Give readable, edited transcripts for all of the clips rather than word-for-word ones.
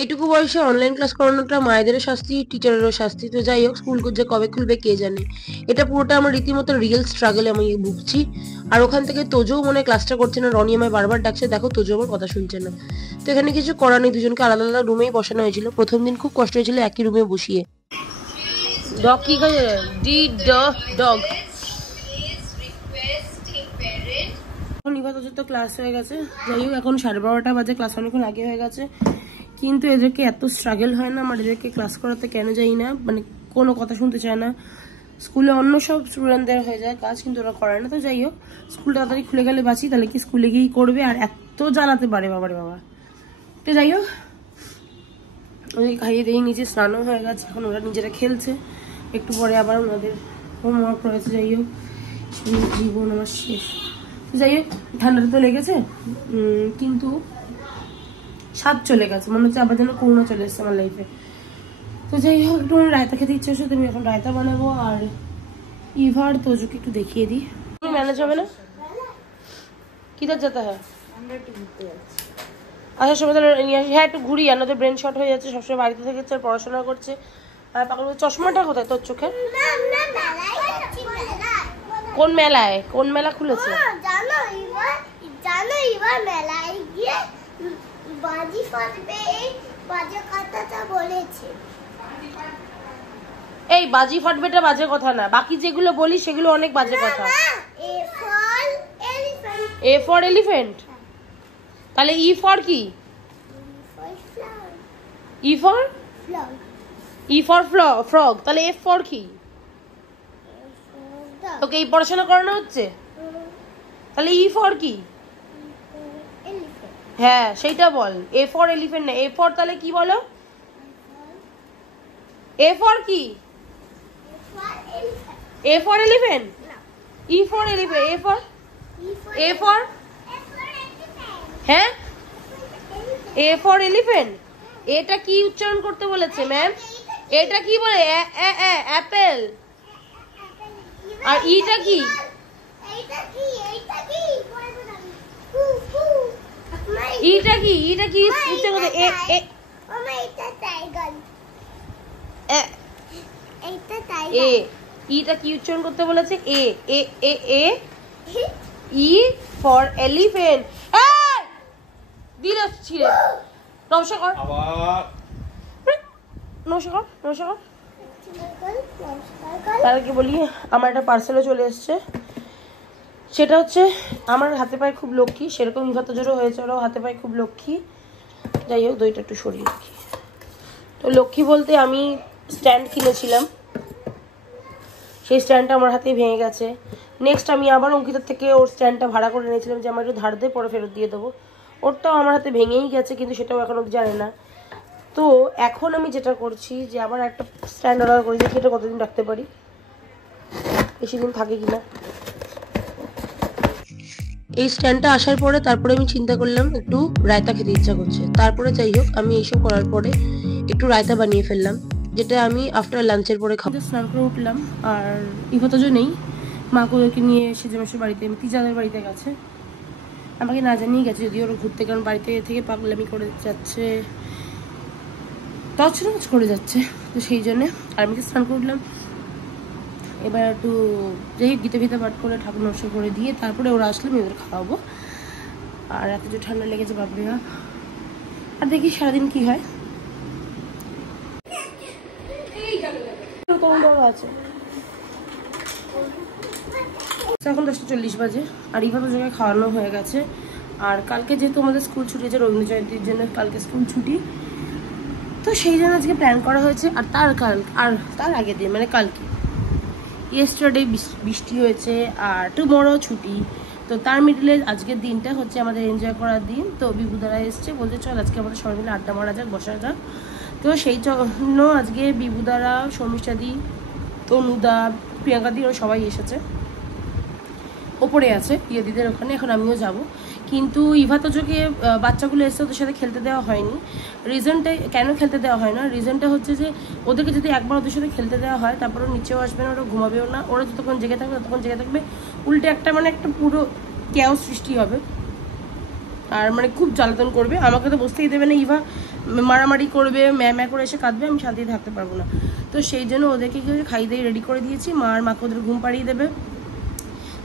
এইটুকু বয়সে online class করানোটা মায়েদেরও শাস্তি, টিচারেরও শাস্তি। তো যাই হোক, স্কুল যে কবে খুলবে কে জানে। এটা পুরোটা আমার রীতিমতো রিয়েল স্ট্রাগলে আমি ভুগছি। আর ওখান থেকে তোজও মনে ক্লাসটা করছে না, রনি আমায় বারবার ডাকছে, দেখো তোজো আমার কথা শুনছে না। তো এখানে কিছু করার নেই, দুজনকে আলাদা আলাদা রুমেই বসানো হয়েছিল। প্রথম দিন খুব কষ্ট হয়েছিল একই রুমে বসিয়ে। ডগ কি কাজে? D dog. এখন তো ক্লাস হয়ে গেছে। যাই হোক, এখন 12:30 বাজে, ক্লাস অনেকক্ষণ আগে হয়ে গেছে। কিন্তু এদেরকে এত স্ট্রাগল হয় না আমার এদেরকে ক্লাস করাতে, কেন যাই না, মানে কোনো কথা শুনতে চায় না। স্কুলে অন্য সব স্টুডেন্টদের হয়ে যায় কাজ, কিন্তু ওরা করে না। তো যাই হোক, স্কুল তাড়াতাড়ি খুলে গেলে বাঁচি, তাহলে কি স্কুলে গিয়েই করবে। আর এত জ্বালাতে পারে বাবারে বাবা। তো যাই হোক, ওই খাইয়ে দিয়ে নিচে স্নানও হয়ে গেছে, এখন ওরা নিজেরা খেলছে। একটু পরে আবার ওনাদের হোমওয়ার্ক রয়েছে। যাই হোক, জীবন আমার শেষ। যাই হোক, ঠান্ডাটা তো লেগেছে, কিন্তু স্বাদ চলে গেছে, মনে হচ্ছে আবার যেন করোনা চলে এসছে আমার লাইফে। তো যাই হোক, একটু রায়তা খেতে ইচ্ছে হচ্ছে, তুমি এখন রায়তা বানাবো। আর ইভার তোজোকে একটু দেখিয়ে দিই। তুমি ম্যানেজ হবে না? কিধার যেতে হয়? আসার সময় তাহলে নিয়ে আসি। হ্যাঁ, একটু ঘুরি, আমাদের ব্রেন শর্ট হয়ে যাচ্ছে, সবসময় বাড়িতে থেকেছে, পড়াশোনা করছে। আর পাগল, চশমাটা কোথায় তোর চোখে? কোন মেলায়? কোন মেলা খুলেছে? এই বাজি ফাটবেটা বাজে কথা না, বাকি যেগুলো বলি সেগুলো অনেক বাজে কথা। A for elephant. তাহলে ই ফর কি? E for frog. তাহলে এফ ফর কি? তোকে এই পড়াশোনা করানো হচ্ছে? তাহলে ই ফর কি? হ্যাঁ, সেইটা বল। এ ফর এলিফ্যান্ট না, এ ফর তাহলে কি বলো? এ ফর কি? A for elephant. E for elephant. A for? A for? হ্যাঁ, এ ফর এলিফ্যান্ট। এটা কি উচ্চারণ করতে বলেছে ম্যাম? এটা কি বলে? অ্যাপেল। আর ইটা কি? ইটা কি? ইটা কি উচ্চারণ করতে? এ। ইটা কি উচ্চারণ করতে বলেছে? এ এ এ এ ই ফর এলিফ্যান্ট। দিলে ছিঁড়ে। নমস্কার। নমস্কার। নমস্কার। তার আগে বলি, আমার একটা পার্সেলও চলে এসছে। সেটা হচ্ছে, আমার হাতে পায়ে খুব লক্ষ্মী, সেরকম ইভাতজোরও হয়েছে, ওরাও হাতে পায়ে খুব লক্ষ্মী। যাই হোক, দইটা একটু সরিয়ে রাখি। তো লক্ষ্মী বলতে আমি স্ট্যান্ড কিনেছিলাম, সেই স্ট্যান্ডটা আমার হাতেই ভেঙে গেছে। নেক্সট আমি আবার অঙ্কিতার থেকে ওর স্ট্যান্ডটা ভাড়া করে নিয়েছিলাম যে আমার একটু ধার দিয়ে পরে ফেরত দিয়ে দেবো। ওরটাও আমার হাতে ভেঙেই গেছে, কিন্তু সেটাও এখন অব্দি জানে না। তো এখন আমি যেটা করছি, যে আবার একটা স্ট্যান্ড অর্ডার করি, দেখি এটা কতদিন রাখতে পারি, বেশি দিন থাকে কিনা। এই স্ট্যান্ডটা আসার পরে তারপরে আমি চিন্তা করলাম একটু রায়তা খেতে ইচ্ছা করছে। তারপরে যাই হোক, আমি এইসব করার পরে একটু রায়তা বানিয়ে ফেললাম, যেটা আমি আফটার লাঞ্চের পরে খাবো। স্নান করে উঠলাম, আর ইভাতজো নেই, মাকে ওদেরকে নিয়ে সেজে মাসের বাড়িতে, তিজাদের বাড়িতে গেছে। আমাকে না জানিয়ে গেছে, যদিও ওরা ঘুরতে, কারণ বাড়িতে থেকে পাগলামি করে যাচ্ছে, টর্চার করে যাচ্ছে, তো সেই জন্যে। আর আমি স্নান করে উঠলাম, এবার একটু যাই গীতা ফিতা পাঠ করে ঠাকুর নমস্কার করে দিয়ে তারপরে ওরা আসলে আমি ওদের খাওয়াবো। আর এত যে ঠান্ডা লেগেছে বাপরে বাপ। আর দেখি সারাদিন কি হয়। আছে এখন 10:40 বাজে, আর এইভাবে জায়গায় খাওয়ানো হয়ে গেছে। আর কালকে যেহেতু আমাদের স্কুল ছুটি আছে, রবীন্দ্র জয়ন্তীর জন্য কালকে স্কুল ছুটি, তো সেই জন্য আজকে প্ল্যান করা হয়েছে। আর তার আগের দিন মানে কালকে ইয়েস্টারডে বৃষ্টি হয়েছে, আর টুমরো ছুটি। তো তার মিডলে আজকের দিনটা হচ্ছে আমাদের এনজয় করার দিন। তো বিভুদারা এসছে, বলতে চল আজকে আমাদের সবাই মিলে আড্ডা মারা যাক, বসা যাক। তো সেই জন্য আজকে বিভুদারা, শর্মিষ্ঠাদি, তনুদা, প্রিয়াঙ্কাদি, ওরা সবাই এসেছে, ওপরে আছে দিদিদের ওখানে। এখন আমিও যাব, কিন্তু ইভাতজোকে বাচ্চাগুলো এসে ওদের সাথে খেলতে দেওয়া হয়নি। রিজনটা কেন খেলতে দেওয়া হয় না, রিজনটা হচ্ছে যে ওদেরকে যদি একবার ওদের সাথে খেলতে দেওয়া হয়, তারপর নিচেও আসবে না, ওরা ঘুমাবেও না। ওরা যতক্ষণ জেগে থাকবে ততক্ষণ জেগে থাকবে, উল্টে একটা পুরো ক্যাও সৃষ্টি হবে। আর মানে খুব জ্বালাতন করবে, আমাকে তো বসতেই দেবে না। ইভা মারামারি করবে, ম্যা করে এসে কাঁদবে, আমি শান্তিতে থাকতে পারবো না। তো সেই জন্য ওদেরকে খাই দিয়ে রেডি করে দিয়েছি। মা আর মাকে ওদের ঘুম পাড়িয়ে দেবে।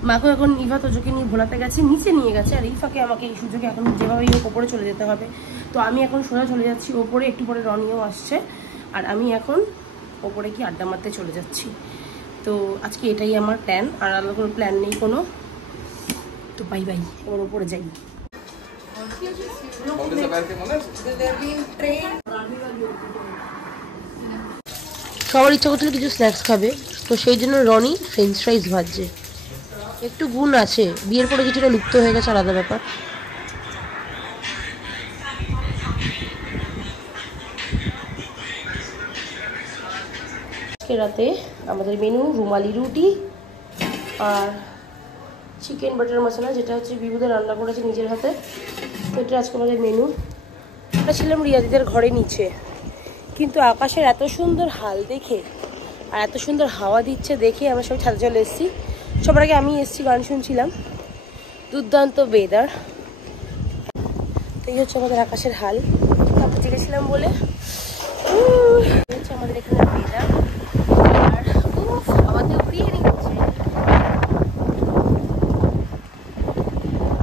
মাকেও এখন ইভা তোজোকে নিয়ে ভোলাতে গেছে, নিচে নিয়ে গেছে। আর ইফাকে আমাকে এই সুযোগে এখন যেভাবেই হোক ওপরে চলে যেতে হবে। তো আমি এখন সোজা চলে যাচ্ছি ওপরে, একটু পরে রনিও আসছে। আর আমি এখন ওপরে কি আড্ডা মারতে চলে যাচ্ছি। তো আজকে এটাই আমার প্ল্যান, আর আলাদা কোনো প্ল্যান নেই কোনো। তো বাই বাই, এবার ওপরে যাই। সবার ইচ্ছা করছিল কিছু স্ন্যাক্স খাবে, তো সেই জন্য রনি ফ্রেঞ্চ ফ্রাইজ ভাজছে। একটু গুণ আছে, বিয়ের পরে কিছুটা লুপ্ত হয়ে গেছে, আলাদা ব্যাপার। আজকে রাতে আমাদের মেনু রুমালি রুটি আর চিকেন বাটার মশলা, যেটা হচ্ছে বিভুদে রান্না করেছে নিজের হাতে। তো এটা আজকে আমাদের মেনু। আমরা ছিলাম রিয়াদিদের ঘরে নিচে, কিন্তু আকাশের এত সুন্দর হাল দেখে আর এত সুন্দর হাওয়া দিচ্ছে দেখে আমরা সবাই ছাদে চলে এসেছি। সবার আগে আমি এসেছি, গান শুনছিলাম, দুর্দান্ত ওয়েদার। তো এই হচ্ছে আমাদের আকাশের হাল। তারপর জিজ্ঞেছিলাম বলে হচ্ছে আমাদের এখানে ওয়েদার। আর হাওয়াতে উড়িয়ে নিচ্ছে।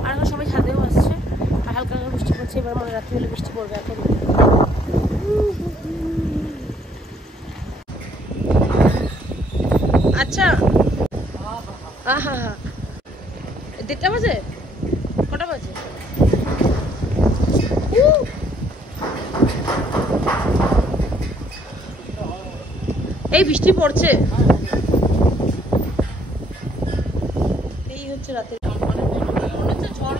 আর এখন সবাই ছাদেও আসছে, আর হালকা হালকা বৃষ্টি পড়ছে। এবার মনে রাত্রি হলে বৃষ্টি পড়বে এখন। আচ্ছা, হ্যাঁ হ্যাঁ হ্যাঁ, 1:30 বাজে? কটা বাজে? এই বৃষ্টি পড়ছে। এই হচ্ছে রাতের ঝড়।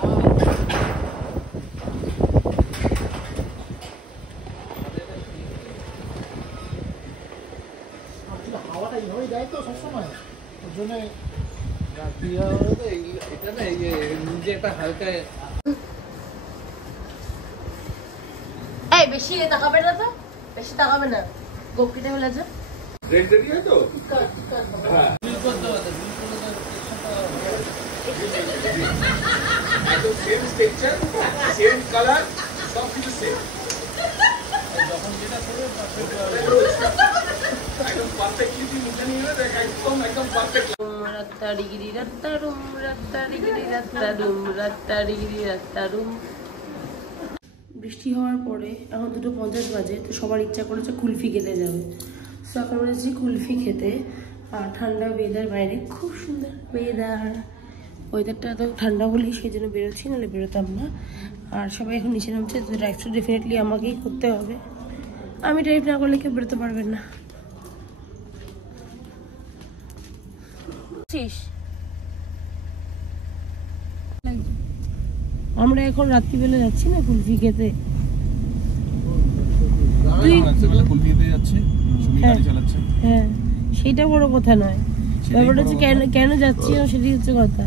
হাওয়াটা এইভাবেই দেয় তো সবসময়, ওর জন্য এটা না নিজে একটা হালকা। এই বেশি তাকাবে না, তো বেশি তাকাবে না, গোপকিটা হলে যা রেড রেডি হয় তো। হ্যাঁ, একদম সেম টেক্সচার, সেম কালার, সব কিছু সেম। যখন যেটা করবে একদম পারফেক্টলি তুই মুখে নিয়ে নেবে, একদম একদম পারফেক্ট। রাত্তারিগিরি রাত্তারুম, রাত্তারিগিরি রাত্তারুম, রাত্তারিগিরি রাত্তারুম। বৃষ্টি হওয়ার পরে এখন 2:50 বাজে। তো সবার ইচ্ছা করেছে কুলফি খেতে যাবে। তো এখন বলেছি কুলফি খেতে। আর ঠান্ডা ওয়েদার, বাইরে খুব সুন্দর ওয়েদার। ওয়েদারটা তো ঠান্ডা বলেই সেই জন্য বেরোচ্ছি, নাহলে বেরোতাম না। আর সবাই এখন নিচে নামছে, তো ড্রাইভ তো ডেফিনেটলি আমাকেই করতে হবে। আমি ড্রাইভ না করলে কেউ বেরোতে পারবেন না। আমরা এখন রাত্রিবেলা যাচ্ছি না কুলফি খেতে। হ্যাঁ, সেটা বড় কথা নয়, ব্যাপারটা হচ্ছে কেন যাচ্ছি না সেটাই হচ্ছে কথা।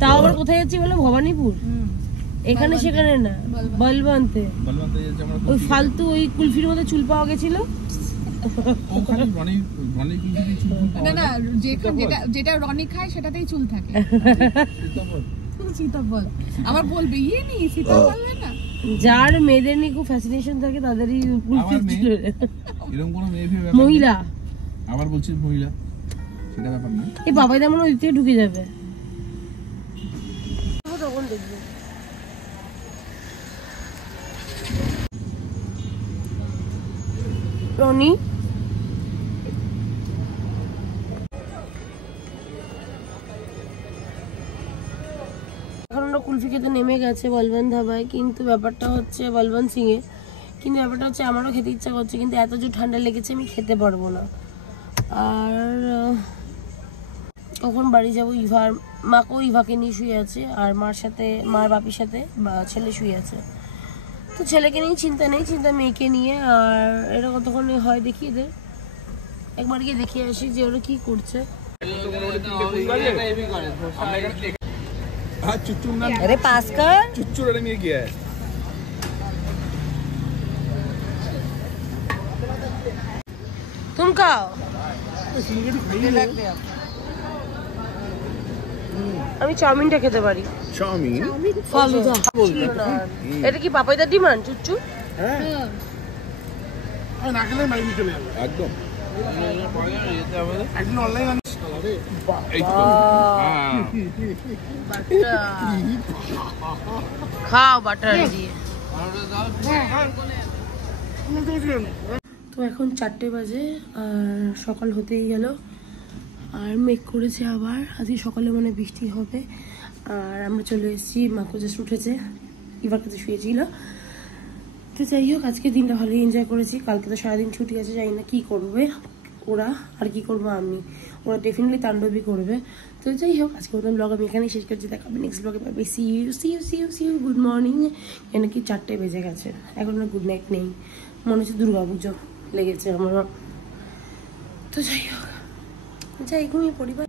তাও আবার কোথায় যাচ্ছি বলে, ভবানীপুর। এখানে সেখানে না, বলবন্তে। ওই ফালতু ওই কুলফির মধ্যে চুল পাওয়া গেছিল। যেটা রনি খায় সেটাতেই চুল থাকে। সীতাফল আবার বলবে ইয়ে নি সীতাফল না, যার মেয়েদের নিয়ে খুব ফ্যাসিনেশন থাকে তাদেরই কুলফি ছিল। এরকম কোন মহিলা আবার বলছি মহিলা, সেটা ব্যাপার না। এই বাবাই দা মনে ওই থেকে ঢুকে যাবে তখন দেখবে। রনি এখন ওরা কুলফি খেতে নেমে গেছে বলবন্ত ধাবায়। কিন্তু ব্যাপারটা হচ্ছে বলবন্ত সিং এ, কিন্তু ব্যাপারটা হচ্ছে আমারও খেতে ইচ্ছা করছে, কিন্তু এত জোর ঠান্ডা লেগেছে আমি খেতে পারবো না। আর কখন বাড়ি যাবো। ইভার মাকেও ইভাকে নিয়ে শুয়ে আছে, আর মার সাথে, মার বাপির সাথে ছেলে শুয়ে আছে। তো ছেলেকে নিয়ে চিন্তা নেই, চিন্তা মেয়েকে নিয়ে। আর এরা কতক্ষণ হয় দেখি, এদের একবার গিয়ে দেখে আসি যে ওরা কি করছে। अरे पास कर चुच्चू रन में गया है। तुम खाओ। আমি চাউমিনটা খেতে পারি। চাউমিন ফালুদা এটা কি পাপাইদার ডিমান্ড চুচ্চু? হ্যাঁ আমি না খেলে মাইমি চলে যাবে একদম একদিন অনলাইন খাও বাটার দিয়ে। তো এখন 4টে বাজে আর সকাল হতেই গেল আর মেঘ করেছে আবার। আজকে সকালে মানে বৃষ্টি হবে। আর আমরা চলে এসেছি, মাকু জাস্ট উঠেছে, ইভার কাছে শুয়েছিল। তো যাই হোক আজকে দিনটা ভালোই এনজয় করেছি। কালকে তো সারাদিন ছুটি আছে, জানি না কি করবে ওরা আর কি করবো আমি, ওরা ডেফিনেটলি তাণ্ডবই করবে। তো যাই হোক আজকে ওদের ব্লগ আমি এখানেই শেষ করছি। দেখাবে নেক্সট ব্লগে পাবে। See you good morning. এখানে কি 4টে বেজে গেছে, এখন আর গুড নাইট নেই, মনে হচ্ছে দুর্গাপুজো লেগেছে আমার। তো যাই হোক যাই ঘুমিয়ে পরিবার।